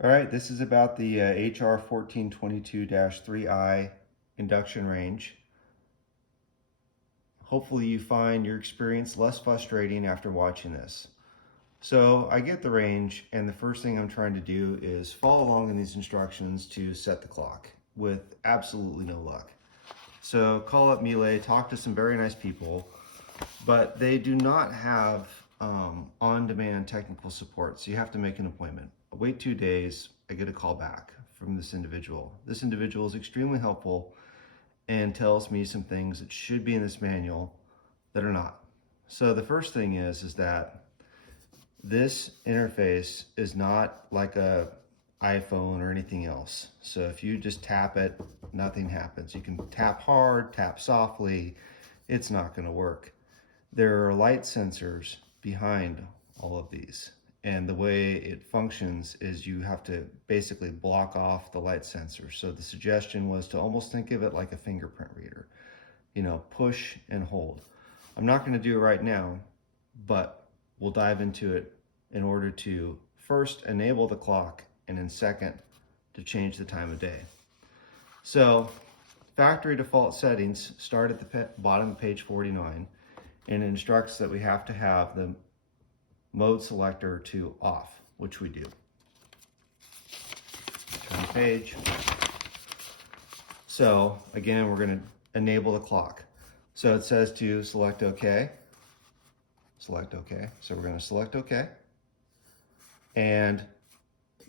All right, this is about the HR 1422-3I induction range. Hopefully you find your experience less frustrating after watching this. So I get the range, and the first thing I'm trying to do is follow along in these instructions to set the clock with absolutely no luck. So call up Miele, talk to some very nice people, but they do not have on-demand technical support, so you have to make an appointment. I wait 2 days, I get a call back from this individual. This individual is extremely helpful and tells me some things that should be in this manual that are not. So the first thing is that this interface is not like a iPhone or anything else. So if you just tap it, nothing happens. You can tap hard, tap softly, it's not going to work. There are light sensors behind all of these, and the way it functions is you have to basically block off the light sensor. So the suggestion was to almost think of it like a fingerprint reader, push and hold. I'm not going to do it right now, but we'll dive into it in order to first enable the clock, and then second to change the time of day. So factory default settings start at the bottom of page 49, and it instructs that we have to have the mode selector to off, which we do. Turn the page. So again, we're going to enable the clock. So it says to select OK. Select OK. So we're going to select OK. And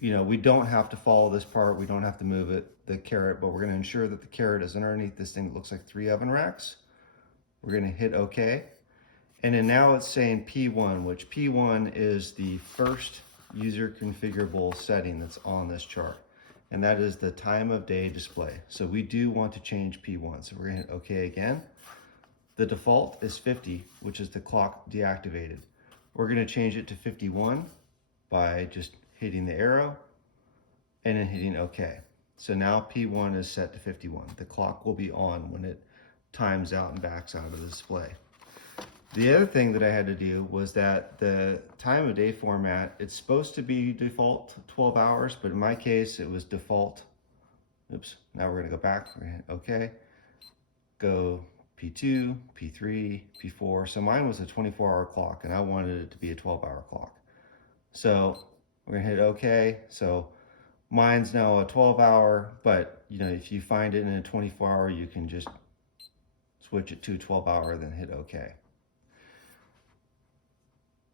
we don't have to follow this part. We don't have to move it, the caret, but we're going to ensure that the caret is underneath this thing that looks like 3 oven racks. We're going to hit OK. And then now it's saying P1, which P1 is the first user configurable setting that's on this chart. And that is the time of day display. So we do want to change P1. So we're going to hit OK again. The default is 50, which is the clock deactivated. We're going to change it to 51 by just hitting the arrow and then hitting OK. So now P1 is set to 51. The clock will be on when it times out and backs out of the display. The other thing that I had to do was that the time of day format, it's supposed to be default 12 hours, but in my case, it was default. Oops, now we're gonna go back, we're gonna hit OK. Go P2, P3, P4. So mine was a 24-hour clock, and I wanted it to be a 12-hour clock. So we're gonna hit OK. So mine's now a 12-hour, but if you find it in a 24-hour, you can just switch it to a 12-hour, then hit OK.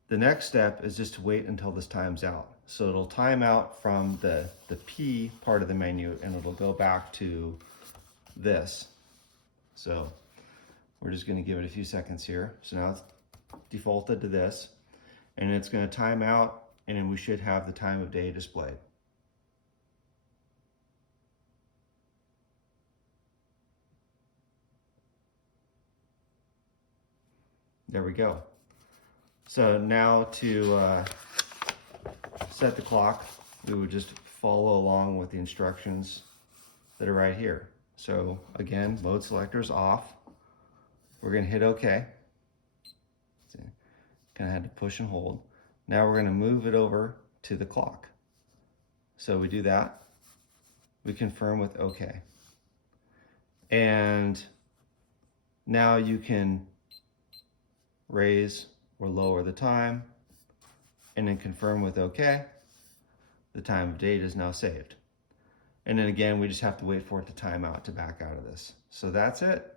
The next step is just to wait until this times out. So it'll time out from the P part of the menu, and it'll go back to this. So we're just going to give it a few seconds here. So now it's defaulted to this, and it's going to time out, and then we should have the time of day displayed. There we go. So now to set the clock, we would just follow along with the instructions that are right here. So again, mode selector is off. We're going to hit OK. Kind of had to push and hold. Now we're going to move it over to the clock. So we do that. We confirm with OK. And now you can raise or lower the time, and then confirm with OK. The time of date is now saved. And then again, we just have to wait for it to time out to back out of this. So that's it.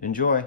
Enjoy.